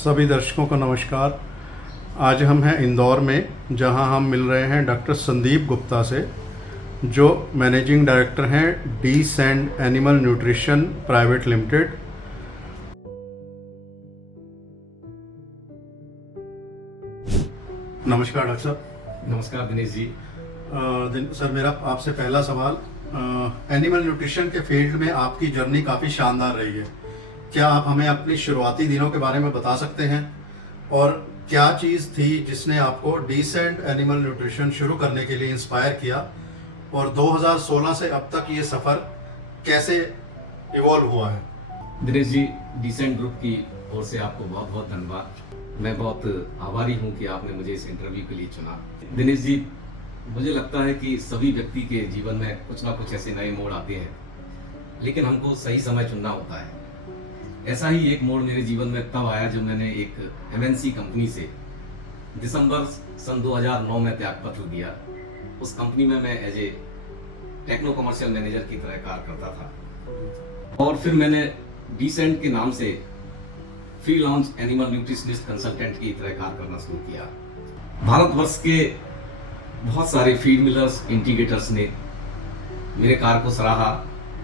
सभी दर्शकों को नमस्कार। आज हम हैं इंदौर में, जहां हम मिल रहे हैं डॉक्टर संदीप गुप्ता से, जो मैनेजिंग डायरेक्टर हैं Decent Animal Nutrition Private Limited. नमस्कार डॉक्टर साहब। नमस्कार दिनेश जी। सर, मेरा आपसे पहला सवाल, एनिमल न्यूट्रिशन के फील्ड में आपकी जर्नी काफ़ी शानदार रही है। क्या आप हमें अपनी शुरुआती दिनों के बारे में बता सकते हैं, और क्या चीज़ थी जिसने आपको डीसेंट एनिमल न्यूट्रिशन शुरू करने के लिए इंस्पायर किया, और 2016 से अब तक ये सफ़र कैसे इवॉल्व हुआ है? दिनेश जी, डीसेंट ग्रुप की ओर से आपको बहुत बहुत धन्यवाद। मैं बहुत आभारी हूं कि आपने मुझे इस इंटरव्यू के लिए चुना। दिनेश जी, मुझे लगता है कि सभी व्यक्ति के जीवन में कुछ ना कुछ ऐसे नए मोड़ आते हैं, लेकिन हमको सही समय चुनना होता है। ऐसा ही एक मोड़ मेरे जीवन में तब आया जब मैंने एक एमएनसी कंपनी से दिसंबर सन 2009 में त्यागपत्र दिया। उस कंपनी में मैं as a techno commercial manager की तरह कार्य करता था, और फिर मैंने डीसेंट के नाम से free launch animal nutritionist consultant की तरह कार्य करना शुरू किया। भारतवर्ष के बहुत सारे फीड मिलर्स, इंटीग्रेटर्स ने मेरे कार्य को सराहा,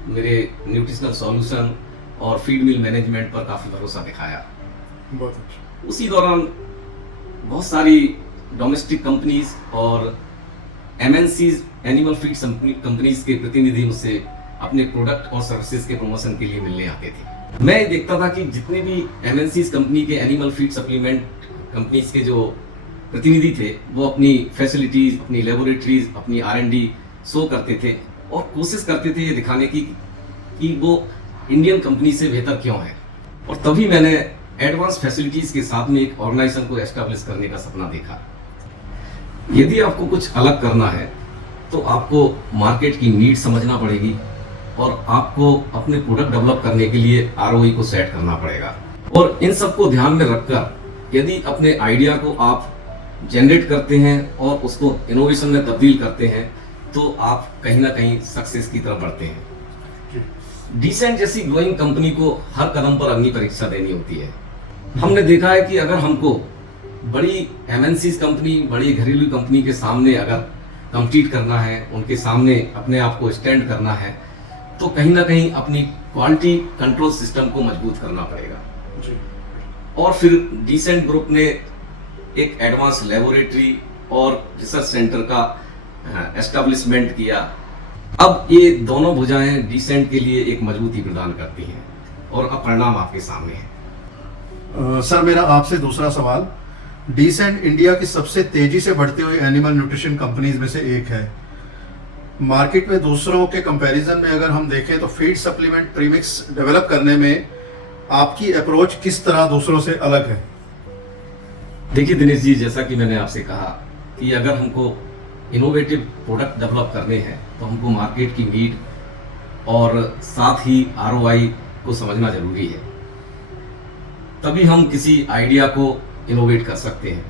मेरे न्यूट्रिशनल सॉल्यूशन और फीड मिल मैनेजमेंट पर काफ़ी भरोसा दिखाया। बहुत अच्छा। उसी दौरान बहुत सारी डोमेस्टिक कंपनीज और एमएनसीज, एनिमल फीड कंपनीज के प्रतिनिधि मुझसे अपने प्रोडक्ट और सर्विसेज के प्रमोशन के लिए मिलने आते थे। मैं देखता था कि जितने भी एमएनसीज कंपनी के एनिमल फीड सप्लीमेंट कंपनीज के जो प्रतिनिधि थे, वो अपनी फैसिलिटीज, अपनी लेबोरेटरीज, अपनी R&D शो करते थे और कोशिश करते थे ये दिखाने की कि वो इंडियन कंपनी से बेहतर क्यों है। और तभी मैंने एडवांस फैसिलिटीज के साथ में एक ऑर्गेनाइजेशन को एस्टैब्लिश करने का सपना देखा। यदि आपको कुछ अलग करना है तो आपको मार्केट की नीड समझना पड़ेगी, और आपको अपने प्रोडक्ट डेवलप करने के लिए ROI को सेट करना पड़ेगा। और इन सबको ध्यान में रखकर यदि अपने आइडिया को आप जनरेट करते हैं और उसको इनोवेशन में तब्दील करते हैं, तो आप कहीं ना कहीं सक्सेस की तरफ बढ़ते हैं। डीसेंट जैसी ग्रोइंग कंपनी को हर कदम पर अग्नि परीक्षा देनी होती है। हमने देखा है कि अगर हमको बड़ी एमएनसीज कंपनी, बड़ी घरेलू कंपनी के सामने अगर कम्पीट करना है, उनके सामने अपने आप को स्टैंड करना है, तो कहीं ना कहीं अपनी क्वालिटी कंट्रोल सिस्टम को मजबूत करना पड़ेगा। और फिर डीसेंट ग्रुप ने एक एडवांस लेबोरेटरी और रिसर्च सेंटर का एस्टेब्लिशमेंट किया। अब ये दोनों भुजाएं डीसेंट के लिए एक मजबूती प्रदान करती हैं, और अब परिणाम आपके सामने है। सर, मेरा आपसे दूसरा सवाल, डीसेंट इंडिया की सबसे तेजी से बढ़ती हुई एनिमल न्यूट्रिशन कंपनीज में से एक है। मार्केट में दूसरों के कंपैरिजन में अगर हम देखें तो फीड सप्लीमेंट प्रीमिक्स डेवलप करने में आपकी अप्रोच किस तरह दूसरों से अलग है? देखिए दिनेश जी, जैसा कि मैंने आपसे कहा कि अगर हमको इनोवेटिव प्रोडक्ट डेवलप करने हैं तो हमको मार्केट की नीड और साथ ही ROI को समझना जरूरी है। तभी हम किसी आइडिया को इनोवेट कर सकते हैं।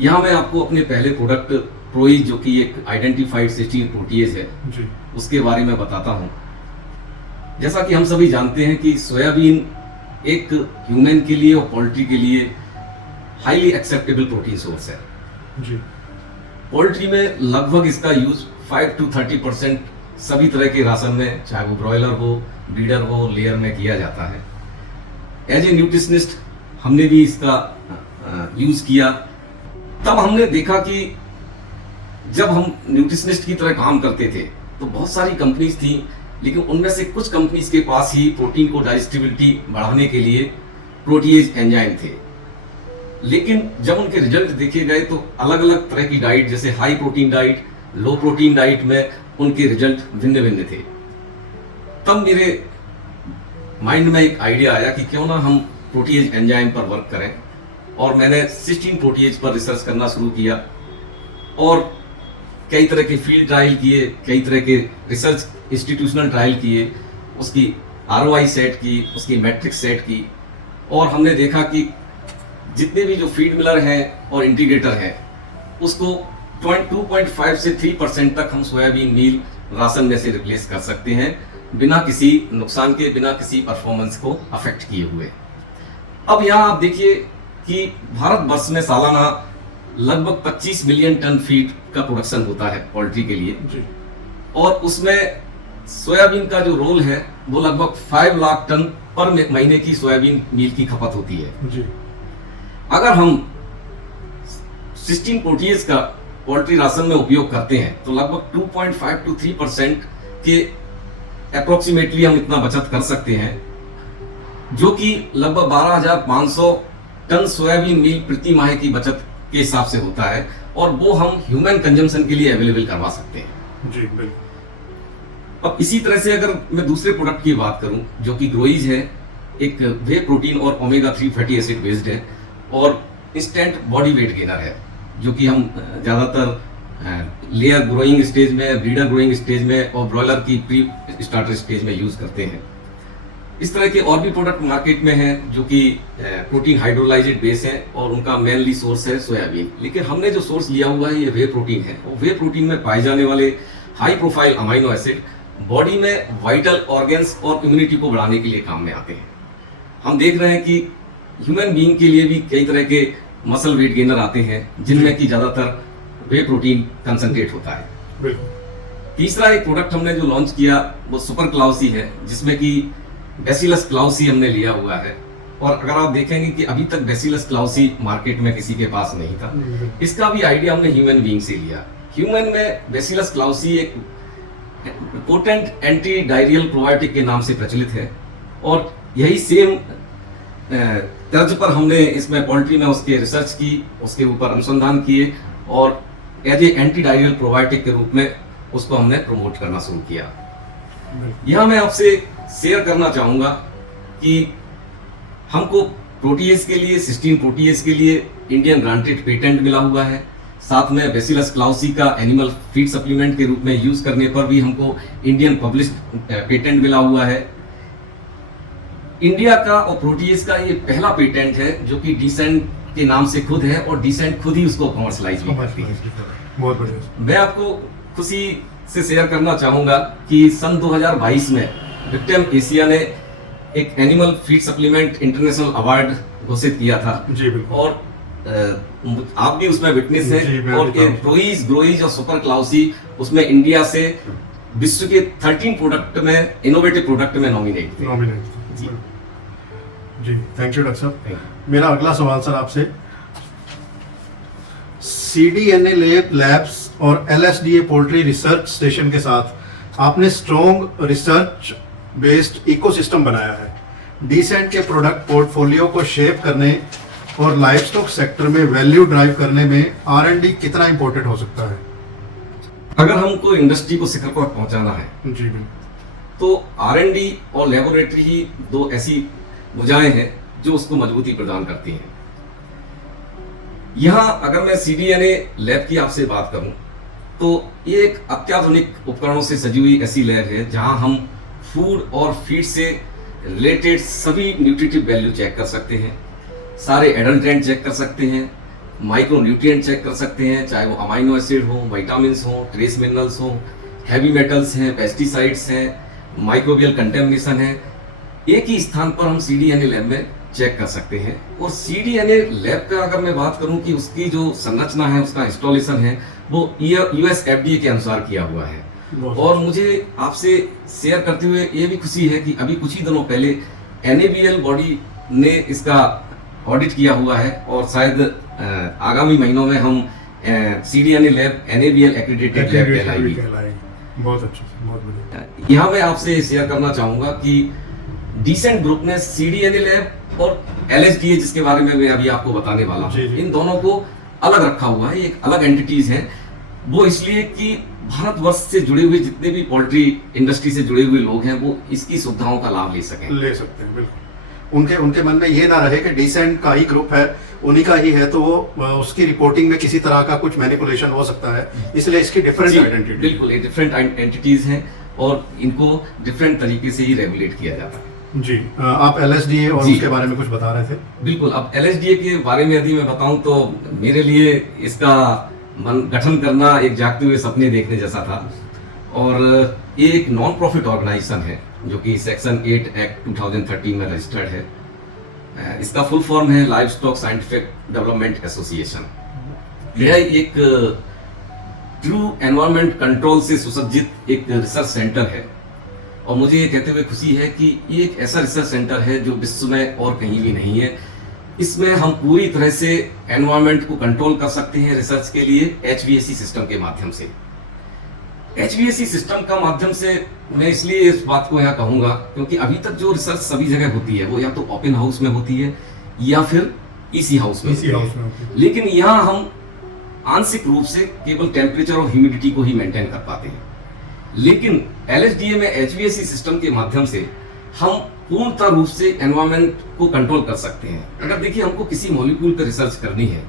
यहाँ मैं आपको अपने पहले प्रोडक्ट प्रोइज, जो कि एक आइडेंटिफाइड सिस्टीन प्रोटीएज है जी, उसके बारे में बताता हूँ। जैसा कि हम सभी जानते हैं कि सोयाबीन एक ह्यूमन के लिए और पोल्ट्री के लिए हाईली एक्सेप्टेबल प्रोटीन सोर्स है जी। पोल्ट्री में लगभग इसका यूज 5 to 30% सभी तरह के राशन में, चाहे वो ब्रॉयलर हो, ब्रीडर हो, लेयर में किया जाता है। एज ए न्यूट्रिशनिस्ट हमने भी इसका यूज किया। तब हमने देखा कि जब हम न्यूट्रिशनिस्ट की तरह काम करते थे तो बहुत सारी कंपनीज थी, लेकिन उनमें से कुछ कंपनीज के पास ही प्रोटीन को डाइजेस्टिबिलिटी बढ़ाने के लिए प्रोटीएज एंजाइम थे। लेकिन जब उनके रिजल्ट देखे गए तो अलग अलग तरह की डाइट, जैसे हाई प्रोटीन डाइट, लो प्रोटीन डाइट में उनके रिजल्ट भिन्न भिन्न थे। तब मेरे माइंड में एक आइडिया आया कि क्यों ना हम प्रोटीएज एंजाइम पर वर्क करें, और मैंने सिस्टीन प्रोटीएज पर रिसर्च करना शुरू किया और कई तरह के फील्ड ट्रायल किए, कई तरह के रिसर्च इंस्टीट्यूशनल ट्रायल किए, उसकी ROI सेट की, उसकी मैट्रिक्स सेट की, और हमने देखा कि जितने भी जो फीड मिलर हैं और इंटीग्रेटर हैं, उसको 2.5 से 3% तक हम सोयाबीन मील राशन में से रिप्लेस कर सकते हैं, बिना किसी नुकसान के, बिना किसी परफॉर्मेंस को अफेक्ट किए हुए। अब यहाँ आप देखिए कि भारत वर्ष में सालाना लगभग 25 मिलियन टन फीड का प्रोडक्शन होता है पोल्ट्री के लिए जी। और उसमें सोयाबीन का जो रोल है वो लगभग 5 लाख टन पर महीने की सोयाबीन मील की खपत होती है जी। अगर हम 16 प्रोटीज का पोल्ट्री राशन में उपयोग करते हैं तो लगभग 2.5 to 3% के अप्रोक्सीमेटली हम इतना बचत कर सकते हैं, जो कि लगभग 12,500 टन सोयाबीन मील प्रति माह की बचत के हिसाब से होता है और वो हम ह्यूमन कंजम्पशन के लिए अवेलेबल करवा सकते हैं। जी बिल्कुल। अब इसी तरह से अगर मैं दूसरे प्रोडक्ट की बात करूं जो कि ग्रोइज है, एक वे प्रोटीन और ओमेगा 3 फैटी एसिड बेस्ड है और इंस्टेंट बॉडी वेट गेनर है, जो कि हम ज़्यादातर लेयर ग्रोइंग स्टेज में, ब्रीडर ग्रोइंग स्टेज में और ब्रॉयलर की प्री स्टार्टर स्टेज में यूज़ करते हैं। इस तरह के और भी प्रोडक्ट मार्केट में हैं जो कि प्रोटीन हाइड्रोलाइज्ड बेस है और उनका मेनली सोर्स है सोयाबीन, लेकिन हमने जो सोर्स लिया हुआ है ये वे प्रोटीन है और वे प्रोटीन में पाए जाने वाले high profile amino acid body में वाइटल ऑर्गन्स और इम्यूनिटी को बढ़ाने के लिए काम में आते हैं। हम देख रहे हैं कि ह्यूमन बीइंग के लिए भी कई तरह के मसल वेट गेनर आते हैं जिनमें कि ज़्यादातर वे प्रोटीन कंसंट्रेट होता है। बिल्कुल। तीसरा एक प्रोडक्ट हमने जो लॉन्च किया वो सुपर क्लाउसी है, जिसमें कि बैसिलस क्लाउसी हमने लिया हुआ है और अगर आप देखेंगे कि अभी तक बैसिलस क्लाउसी मार्केट में किसी के पास नहीं था। इसका भी आइडिया हमने ह्यूमन बीइंग से लिया। ह्यूमन में बैसिलस क्लाउसी एक पोटेंट एंटी डायरियल प्रोबायोटिक के नाम से प्रचलित है और यही सेम तर्ज पर हमने इसमें पोल्ट्री में उसके रिसर्च की, उसके ऊपर अनुसंधान किए और as a anti diarrheal probiotic के रूप में उसको हमने प्रमोट करना शुरू किया। यह मैं आपसे शेयर करना चाहूँगा कि हमको प्रोटीएज के लिए 16 प्रोटीएज के लिए इंडियन ग्रांटेड पेटेंट मिला हुआ है। साथ में बैसिलस क्लाउसी का एनिमल फीड सप्लीमेंट के रूप में यूज करने पर भी हमको इंडियन पब्लिश्ड पेटेंट मिला हुआ है। इंडिया का और प्रोटीएज का ये पहला पेटेंट है जो कि डिसेंट के नाम से खुद है और डिसेंट खुद ही उसको कमर्शलाइज भी करती है। बहुत बढ़िया। मैं आपको खुशी से शेयर करना चाहूंगा कि सन 2022 में विक्टम एशिया ने एक animal feed supplement international award घोषित किया था। जी बिल्कुल। और आप भी उसमें विटनेस हैं और ये ग्रोइज, ग्रोइज और सुपर क्लाउसी उसमें इंडिया से विश्व के 13 प्रोडक्ट में, इनोवेटिव प्रोडक्ट में नॉमिनेट थे। जी थैंक यू डॉक्टर साहब। मेरा अगला सवाल सर आपसे, CDNA लैब्स और LSDA पोल्ट्री रिसर्च स्टेशन के साथ आपने स्ट्रॉन्ग रिसर्च बेस्ड इकोसिस्टम बनाया है। डिसेंट के प्रोडक्ट पोर्टफोलियो को शेप करने और लाइवस्टॉक सेक्टर में वैल्यू ड्राइव करने में R&D कितना इंपॉर्टेंट हो सकता है? अगर हमको इंडस्ट्री को शिखर पर पहुंचाना है जी बिल्कुल, तो R&D और लेबोरेटरी ही दो ऐसी भुजाएं हैं जो उसको मजबूती प्रदान करती हैं। यहाँ अगर मैं CDNA लैब की आपसे बात करूं तो ये एक अत्याधुनिक उपकरणों से सजी हुई ऐसी लैब है जहां हम फूड और फीड से रिलेटेड सभी न्यूट्रिटिव वैल्यू चेक कर सकते हैं, सारे एडल्ट्रेंट चेक कर सकते हैं, माइक्रो न्यूट्रिएंट चेक कर सकते हैं, चाहे वो अमाइनो एसिड हो, विटामिन्स हो, ट्रेस मिनरल्स हो, हैवी मेटल्स हैं, पेस्टिसाइड्स हैं, माइक्रोबियल कंटेमिनेशन है। एक ही स्थान पर हम CDNA लैब में चेक कर सकते हैं। और CDNA लैब का अगर मैं बात करूं कि उसकी जो संरचना है, उसका इंस्टॉलेशन है, वो US FDA के अनुसार किया हुआ है। और मुझे आपसे शेयर करते हुए ये भी खुशी है कि अभी कुछ ही दिनों पहले NABL बॉडी ने इसका ऑडिट किया हुआ है और शायद आगामी महीनों में हम CDNA lab NABL accredited lab कहलाएगी। बहुत अच्छा, बहुत बढ़िया। यहाँ मैं आपसे शेयर करना चाहूँगा कि डिसेंट ग्रुप ने CDNA लैब और LSDA, जिसके बारे में मैं अभी आपको बताने वाला हूँ, इन दोनों को अलग रखा हुआ है। एक अलग एंटिटीज हैं, वो इसलिए कि भारतवर्ष से जुड़े हुए जितने भी पोल्ट्री इंडस्ट्री से जुड़े हुए लोग हैं वो इसकी सुविधाओं का लाभ ले सकते हैं। बिल्कुल। उनके मन में ये ना रहे कि डिसेंट का ही ग्रुप है, उन्हीं का ही है, तो वो उसकी रिपोर्टिंग में किसी तरह का कुछ मैनिपुलेशन हो सकता है, इसलिए इसकी डिफरेंट आइडेंटिटी। बिल्कुल, ये डिफरेंट एंटिटीज हैं और इनको डिफरेंट तरीके से ही रेगुलेट किया जाता है। जी, आप LSDA और उसके बारे में कुछ बता रहे थे। बिल्कुल, अब LSDA के बारे में यदि मैं बताऊं तो मेरे लिए इसका गठन करना एक जागते हुए सपने देखने जैसा था। और ये एक नॉन प्रॉफिट ऑर्गेनाइजेशन है जो कि सेक्शन 8 एक्ट 2013 में रजिस्टर्ड है। इसका फुल फॉर्म है live stock scientific development association. यह एक ट्रू एनवायरमेंट कंट्रोल से सुसज्जित एक रिसर्च सेंटर है और मुझे ये कहते हुए खुशी है कि ये एक ऐसा रिसर्च सेंटर है जो विश्व में और कहीं भी नहीं है। इसमें हम पूरी तरह से एनवायरनमेंट को कंट्रोल कर सकते हैं रिसर्च के लिए HVAC सिस्टम के माध्यम से। HVAC सिस्टम का माध्यम से मैं इसलिए इस बात को यहाँ कहूँगा क्योंकि अभी तक जो रिसर्च सभी जगह होती है वो या तो ओपन हाउस में होती है या फिर EC हाउस में होती है। लेकिन यहाँ हम आंशिक रूप से केवल टेम्परेचर और ह्यूमिडिटी को ही मेंटेन कर पाते हैं। लेकिन LSDA में HVAC सिस्टम के माध्यम से हम पूर्णतः रूप से एनवायरनमेंट को कंट्रोल कर सकते हैं। अगर देखिए हमको किसी मॉलिक्यूल पर रिसर्च करनी है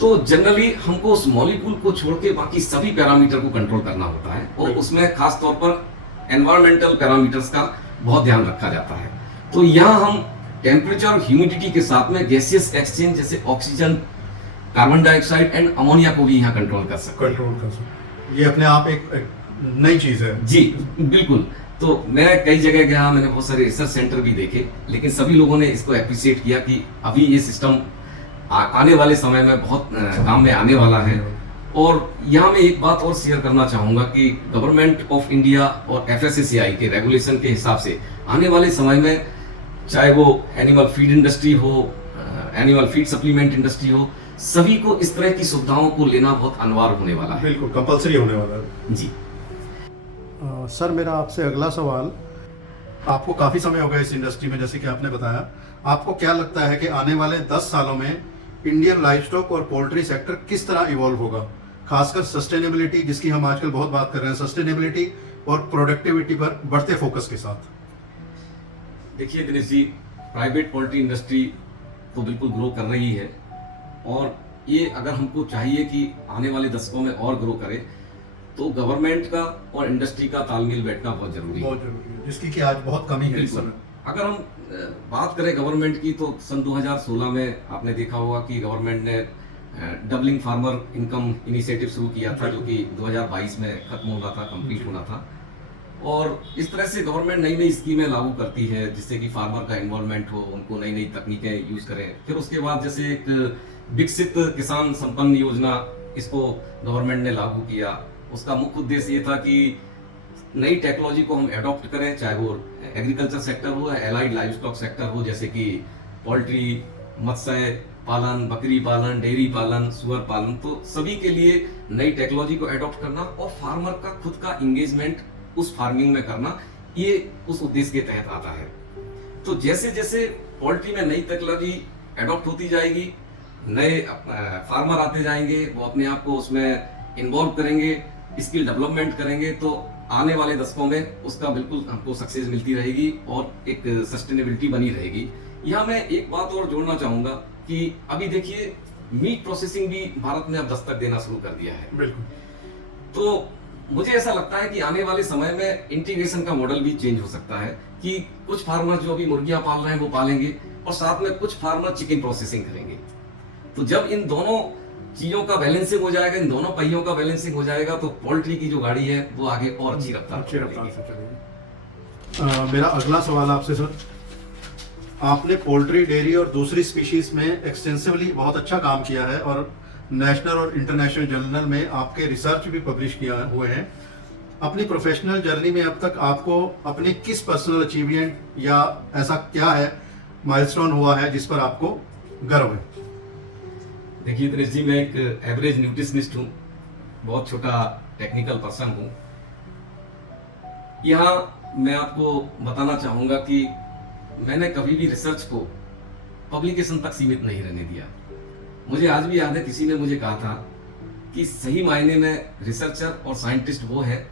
तो जनरली हमको उस मॉलिक्यूल को छोड़ के बाकी सभी पैरामीटर को कंट्रोल करना होता है और उसमें खास तौर पर एनवायरमेंटल पैरामीटर्स का बहुत ध्यान रखा जाता है। तो यहाँ हम टेम्परेचर और ह्यूमिडिटी के साथ में गैसियस एक्सचेंज जैसे oxygen, carbon dioxide and ammonia को भी यहाँ कंट्रोल कर सकते हैं। ये अपने आप एक नई चीज है। जी बिल्कुल। तो मैं कई जगह गया, मैंने बहुत सारे रिसर्च सेंटर भी देखे, लेकिन सभी लोगों ने इसको एप्रिशिएट किया कि अभी ये सिस्टम आने वाले समय में बहुत काम में आने वाला है। और यहाँ मैं एक बात और शेयर करना चाहूँगा कि गवर्नमेंट ऑफ इंडिया और FSSAI के रेगुलेशन के हिसाब से आने वाले समय में चाहे वो एनिमल फीड इंडस्ट्री हो, एनिमल फीड सप्लीमेंट इंडस्ट्री हो, सभी को इस तरह की सुविधाओं को लेना बहुत अनिवार्य होने वाला है। बिल्कुल कंपलसरी होने वाला है जी। सर मेरा आपसे अगला सवाल, आपको काफ़ी समय हो गया इस इंडस्ट्री में, जैसे कि आपने बताया, आपको क्या लगता है कि आने वाले 10 सालों में इंडियन लाइवस्टॉक और पोल्ट्री सेक्टर किस तरह इवॉल्व होगा, खासकर सस्टेनेबिलिटी, जिसकी हम आजकल बहुत बात कर रहे हैं, सस्टेनेबिलिटी और प्रोडक्टिविटी पर बढ़ते फोकस के साथ? देखिए Dinesh ji, private poultry industry तो बिल्कुल ग्रो कर रही है और ये अगर हमको चाहिए कि आने वाले दशकों में और ग्रो करे तो गवर्नमेंट का और इंडस्ट्री का तालमेल बैठना बहुत जरूरी है, जिसकी कि आज बहुत कमी है इस समय। अगर हम बात करें गवर्नमेंट की तो सन 2016 में आपने देखा होगा कि गवर्नमेंट ने डबलिंग फार्मर इनकम इनिशिएटिव शुरू किया था, जो कि 2022 में खत्म होना था, कंप्लीट होना था। और इस तरह से गवर्नमेंट नई नई स्कीमें लागू करती है जिससे कि फार्मर का इन्वॉल्वमेंट हो, उनको नई नई तकनीकें यूज करें। फिर उसके बाद जैसे एक विकसित किसान संपन्न योजना, इसको गवर्नमेंट ने लागू किया। उसका मुख्य उद्देश्य ये था कि नई टेक्नोलॉजी को हम एडॉप्ट करें, चाहे वो एग्रीकल्चर सेक्टर हो या एलाइड लाइव स्टॉक सेक्टर हो, जैसे कि पोल्ट्री, मत्स्य पालन, बकरी पालन, डेयरी पालन, सुअर पालन। तो सभी के लिए नई टेक्नोलॉजी को एडॉप्ट करना और फार्मर का खुद का इंगेजमेंट उस फार्मिंग में करना, ये उस उद्देश्य के तहत आता है। तो जैसे जैसे पोल्ट्री में नई टेक्नोलॉजी एडॉप्ट होती जाएगी, नए फार्मर आते जाएंगे, वो अपने आप को उसमें इन्वॉल्व करेंगे, स्किल डेवलपमेंट करेंगे, तो आने वाले दशकों में उसका बिल्कुल हमको सक्सेस मिलती रहेगी और एक सस्टेनेबिलिटी बनी रहेगी। यहाँ मैं एक बात और जोड़ना चाहूँगा कि अभी देखिए मीट प्रोसेसिंग भी भारत में अब दस्तक देना शुरू कर दिया है। बिल्कुल। तो मुझे ऐसा लगता है कि आने वाले समय में इंटीग्रेशन का मॉडल भी चेंज हो सकता है कि कुछ फार्मर जो अभी मुर्गियां पाल रहे हैं वो पालेंगे और साथ में कुछ फार्मर चिकन प्रोसेसिंग करेंगे। तो जब इन दोनों चीजों का बैलेंसिंग हो जाएगा, इन दोनों पहियों का बैलेंसिंग हो जाएगा, तो पोल्ट्री की जो गाड़ी है वो आगे और अच्छी रफ्तार से चलेगी। मेरा अगला सवाल आपसे सर, आपने पोल्ट्री, डेयरी और दूसरी स्पीशीज में एक्सटेंसिवली बहुत अच्छा काम किया है और नेशनल और इंटरनेशनल जर्नल में आपके रिसर्च भी पब्लिश किया हुए हैं। अपनी प्रोफेशनल जर्नी में अब तक आपको अपनी किस पर्सनल अचीवमेंट या ऐसा क्या है माइलस्टोन हुआ है जिस पर आपको गर्व है? देखिए दिनेश जी, मैं एक एवरेज न्यूट्रिशनिस्ट हूँ, बहुत छोटा टेक्निकल पर्सन हूँ। यहाँ मैं आपको बताना चाहूँगा कि मैंने कभी भी रिसर्च को पब्लिकेशन तक सीमित नहीं रहने दिया। मुझे आज भी याद है किसी ने मुझे कहा था कि सही मायने में रिसर्चर और साइंटिस्ट वो है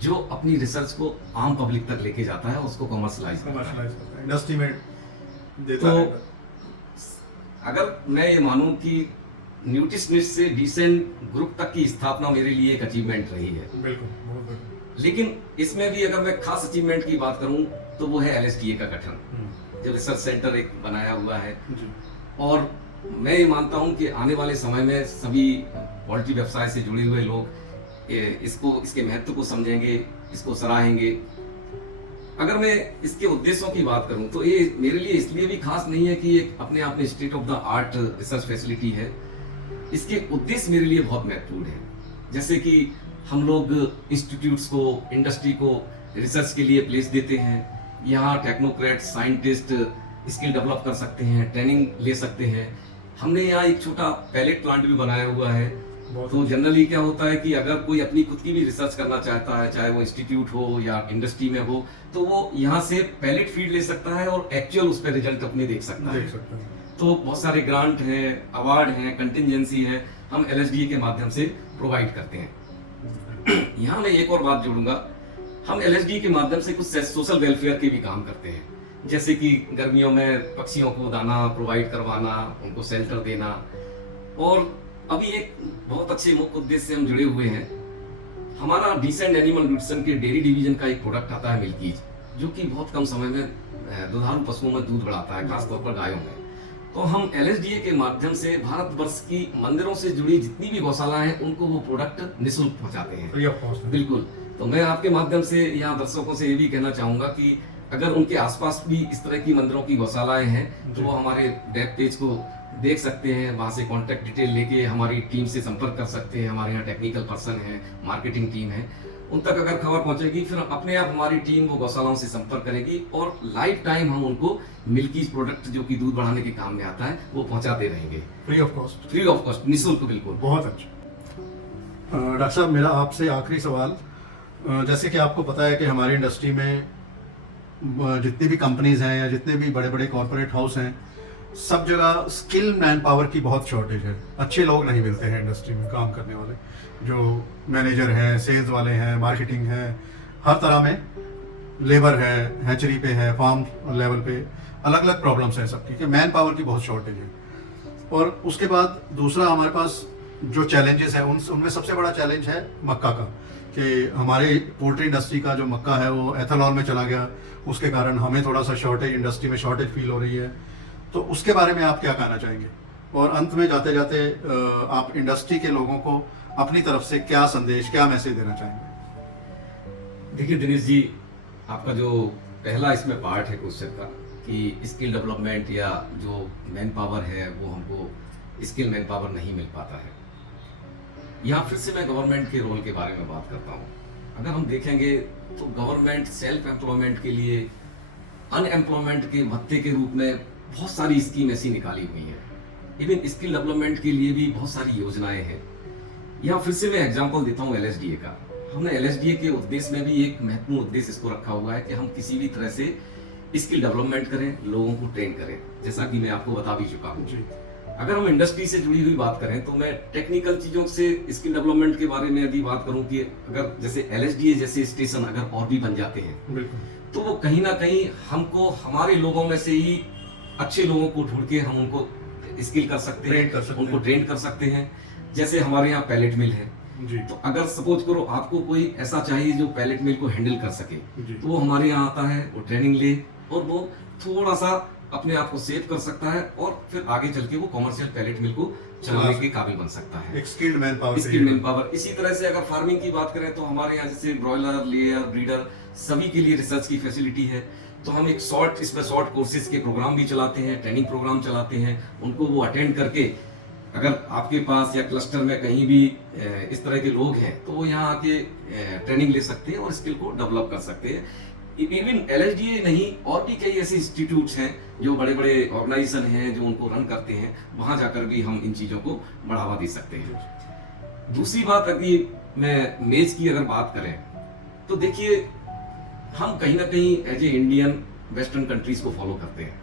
जो अपनी रिसर्च को आम पब्लिक तक लेके जाता है, उसको कमर्शलाइज करता है, इंडस्ट्री में देता है। तो अगर मैं ये मानूं कि न्यूट्रिशनिस्ट से डिसेंट ग्रुप तक की स्थापना मेरे लिए एक अचीवमेंट रही है। बिल्कुल। लेकिन इसमें भी अगर मैं खास अचीवमेंट की बात करूं तो वो है LSDA का गठन, जो रिसर्च सेंटर एक बनाया हुआ है। और मैं ये मानता हूं कि आने वाले समय में सभी पोल्ट्री व्यवसाय से जुड़े हुए लोग इसके महत्व को समझेंगे, इसको सराहेंगे। अगर मैं इसके उद्देश्यों की बात करूं तो ये मेरे लिए इसलिए भी खास नहीं है कि एक अपने आप में state of the art research facility है। इसके उद्देश्य मेरे लिए बहुत महत्वपूर्ण है। जैसे कि हम लोग इंस्टीट्यूट्स को, इंडस्ट्री को रिसर्च के लिए प्लेस देते हैं। यहाँ टेक्नोक्रेट, साइंटिस्ट स्किल डेवलप कर सकते हैं, ट्रेनिंग ले सकते हैं। हमने यहाँ एक छोटा पैलेट प्लांट भी बनाया हुआ है। तो जनरली क्या होता है कि अगर कोई अपनी खुद की भी रिसर्च करना चाहता है, चाहे वो इंस्टीट्यूट हो या इंडस्ट्री में हो, तो वो यहाँ से पैलेट फीड ले सकता है और एक्चुअल उस पर रिजल्ट अपने देख सकता है। तो बहुत सारे ग्रांट हैं, अवार्ड हैं, कंटिजेंसी है, हम LSDA के माध्यम से प्रोवाइड करते हैं। यहाँ मैं एक और बात जोड़ूंगा, हम LSDA के माध्यम से कुछ सोशल वेलफेयर के भी काम करते हैं। जैसे कि गर्मियों में पक्षियों को दाना प्रोवाइड करवाना, उनको शेल्टर देना। और अभी एक बहुत अच्छे मुख्य उद्देश्य से हम जुड़े हुए हैं। हमारा डिसेंट एनिमल न्यूट्रिशन के डेयरी डिवीजन का एक प्रोडक्ट आता है मिल्कीज, जो कि बहुत कम समय में दुधारू पशुओं में दूध बढ़ाता है, खासतौर पर गायों में। तो हम LSDA के माध्यम से भारतवर्ष की मंदिरों से जुड़ी जितनी भी गौशालाएं हैं, उनको वो प्रोडक्ट निःशुल्क पहुंचाते हैं। बिल्कुल। तो मैं आपके माध्यम से यहाँ दर्शकों से ये भी कहना चाहूंगा कि अगर उनके आसपास भी इस तरह की मंदिरों की गौशालाएं हैं तो वो हमारे वेब पेज को देख सकते हैं, वहाँ से कॉन्टैक्ट डिटेल लेके हमारी टीम से संपर्क कर सकते हैं। हमारे यहाँ टेक्निकल पर्सन है, मार्केटिंग टीम है, उन तक अगर खबर पहुंचेगी फिर अपने आप हमारी टीम वो गौशालाओं से संपर्क करेगी और लाइफ टाइम हम उनको मिल्कीज प्रोडक्ट जो कि दूध बढ़ाने के काम में आता है वो पहुंचाते रहेंगे, फ्री ऑफ कॉस्ट, निःशुल्क। बिल्कुल, बहुत अच्छा। डॉक्टर साहब, मेरा आपसे आखिरी सवाल, जैसे कि आपको पता है कि हमारी इंडस्ट्री में जितनी भी कंपनीज हैं या जितने भी बड़े बड़े कॉर्पोरेट हाउस हैं, सब जगह स्किल मैन पावर की बहुत शॉर्टेज है। अच्छे लोग नहीं मिलते हैं इंडस्ट्री में काम करने वाले, जो मैनेजर हैं, सेल्स वाले हैं, मार्केटिंग है, हर तरह में लेबर है, हैचरी पे है, फार्म लेवल पे अलग अलग प्रॉब्लम्स हैं सबकी, कि मैन पावर की बहुत शॉर्टेज है। और उसके बाद दूसरा हमारे पास जो चैलेंजेस हैं उनमें सबसे बड़ा चैलेंज है मक्का का, कि हमारे पोल्ट्री इंडस्ट्री का जो मक्का है वो एथेनॉल में चला गया, उसके कारण हमें थोड़ा सा शॉर्टेज, इंडस्ट्री में शॉर्टेज फील हो रही है। तो उसके बारे में आप क्या कहना चाहेंगे? और अंत में जाते जाते आप इंडस्ट्री के लोगों को अपनी तरफ से क्या संदेश, क्या मैसेज देना चाहेंगे? देखिए दिनेश जी, आपका जो पहला इसमें पार्ट है क्वेश्चन का कि स्किल डेवलपमेंट या जो मैन पावर है वो हमको स्किल मैन पावर नहीं मिल पाता है। यहाँ फिर से मैं गवर्नमेंट के रोल के बारे में बात करता हूँ। अगर हम देखेंगे तो गवर्नमेंट सेल्फ एम्प्लॉयमेंट के लिए अनएम्प्लॉयमेंट के भत्ते के रूप में बहुत सारी स्कीम ऐसी निकाली हुई है। इवन स्किल डेवलपमेंट के लिए भी बहुत सारी योजनाएं हैं। यहाँ फिर से मैं एग्जांपल देता हूँ LSDA का। हमने LSDA के उद्देश्य में भी एक महत्वपूर्ण उद्देश्य इसको रखा हुआ है कि हम किसी भी तरह से स्किल डेवलपमेंट करें, लोगों को ट्रेन करें, जैसा कि मैं आपको बता भी चुका हूँ। अगर हम इंडस्ट्री से जुड़ी हुई बात करें तो मैं टेक्निकल चीजों से स्किल डेवलपमेंट के बारे में यदि बात करूं कि अगर जैसे LSDA जैसे स्टेशन अगर और भी बन जाते हैं तो वो कहीं ना कहीं हमको हमारे लोगों में से ही अच्छे लोगों को ढूंढ के हम उनको स्किल कर सकते हैं, उनको ट्रेन कर सकते हैं। जैसे हमारे यहाँ पैलेट मिल है, तो अगर सपोज करो आपको कोई ऐसा चाहिए जो पैलेट मिल को हैंडल कर सके, तो वो हमारे यहाँ आता है, वो ट्रेनिंग ले और वो थोड़ा सा अपने आप को सेव कर सकता है और फिर आगे चल के वो कॉमर्शियल पैलेट मिल को चलाने के काबिल बन सकता है। एक स्किल्ड मैन पावर। इसी तरह से अगर फार्मिंग की बात करें तो हमारे यहाँ जैसे ब्रॉयलर, लेयर, ब्रीडर सभी के लिए रिसर्च की फैसिलिटी है। तो हम एक इसमें शॉर्ट कोर्सेज के प्रोग्राम भी चलाते हैं, ट्रेनिंग प्रोग्राम चलाते हैं। उनको वो अटेंड करके अगर आपके पास या क्लस्टर में कहीं भी इस तरह के लोग हैं तो वो यहाँ आके ट्रेनिंग ले सकते हैं और स्किल को डेवलप कर सकते हैं। इवन LSDA नहीं, और भी कई ऐसे इंस्टीट्यूट्स हैं जो बड़े बड़े ऑर्गेनाइजेशन हैं जो उनको रन करते हैं, वहां जाकर भी हम इन चीजों को बढ़ावा दे सकते हैं। दूसरी बात, अगर मैं मेज की अगर बात करें तो देखिए हम कहीं ना कहीं as a Indian western countries को फॉलो करते हैं।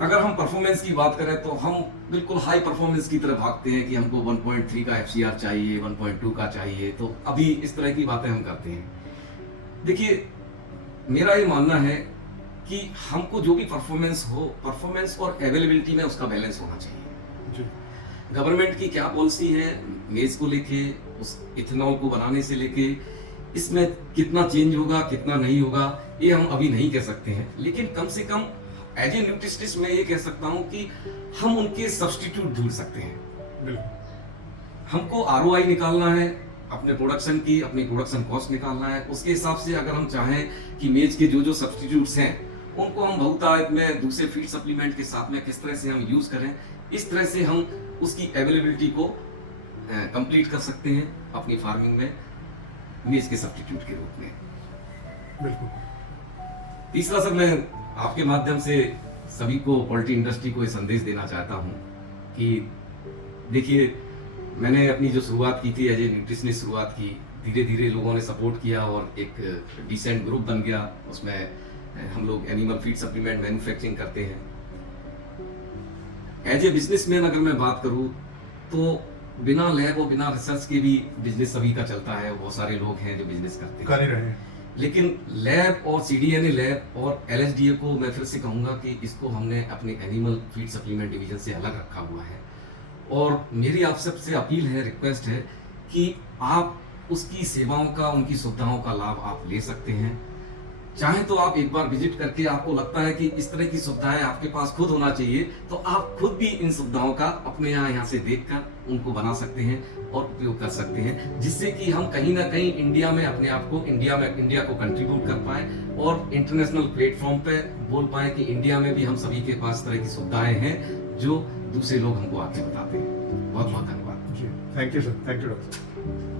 अगर हम परफॉर्मेंस की बात करें तो हम बिल्कुल हाई परफॉर्मेंस की तरफ भागते हैं कि हमको 1.3 का FCR चाहिए, 1.2 का चाहिए, तो अभी इस तरह की बातें हम करते हैं। देखिए मेरा ये मानना है कि हमको जो भी परफॉर्मेंस हो, परफॉर्मेंस और अवेलेबिलिटी में उसका बैलेंस होना चाहिए। गवर्नमेंट की क्या पॉलिसी है मेज को लेके, उस इथेनॉल को बनाने से लेके, इसमें कितना चेंज होगा कितना नहीं होगा ये हम अभी नहीं कह सकते हैं, लेकिन कम से कम एज ए न्यूट्रिशनिस्ट मैं ये कह सकता हूं कि हम उनके सब्स्टिट्यूट ढूंढ सकते हैं। हमको ROI निकालना है, अपने प्रोडक्शन की अपनी प्रोडक्शन कॉस्ट निकालना है। उसके हिसाब से अगर हम चाहें कि मेज के जो जो सब्सटीट्यूट्स हैं उनको हम बहुतायत में दूसरे फीड सप्लीमेंट के साथ में किस तरह से हम यूज करें, इस तरह से हम उसकी अवेलेबिलिटी को कंप्लीट कर सकते हैं अपनी फार्मिंग में मेज के सब्सटीट्यूट के रूप में। बिल्कुल। तीसरा सर, मैं आपके माध्यम से सभी को पोल्ट्री इंडस्ट्री को ये संदेश देना चाहता हूँ कि देखिए, मैंने अपनी जो शुरुआत की थी एज ए न्यूट्रिशनिस्ट शुरुआत की, धीरे धीरे लोगों ने सपोर्ट किया और एक डिसेंट ग्रुप बन गया। उसमें हम लोग एनिमल फीड सप्लीमेंट मैन्युफैक्चरिंग करते हैं। एज ए बिजनेसमैन अगर मैं बात करूँ तो बिना लैब और बिना रिसर्च के भी बिजनेस सभी का चलता है, बहुत सारे लोग हैं जो बिजनेस करते हैं, कर ही रहे हैं। लेकिन लैब और CDNA लैब और LSDA को मैं फिर से कहूँगा कि इसको हमने अपने एनिमल फीड सप्लीमेंट डिवीजन से अलग रखा हुआ है। और मेरी आप सबसे अपील है, रिक्वेस्ट है कि आप उसकी सेवाओं का, उनकी सुविधाओं का लाभ आप ले सकते हैं। चाहे तो आप एक बार विजिट करके आपको लगता है कि इस तरह की सुविधाएं आपके पास खुद होना चाहिए, तो आप खुद भी इन सुविधाओं का अपने यहाँ से देखकर उनको बना सकते हैं और उपयोग कर सकते हैं, जिससे कि हम कहीं ना कहीं इंडिया में अपने आप को इंडिया को कंट्रीब्यूट कर पाए और इंटरनेशनल प्लेटफॉर्म पे बोल पाए कि इंडिया में भी हम सभी के पास तरह की सुविधाएं हैं जो दूसरे लोग हमको आके बताते हैं। बहुत बहुत धन्यवाद। जी, thank you sir, thank you doctor.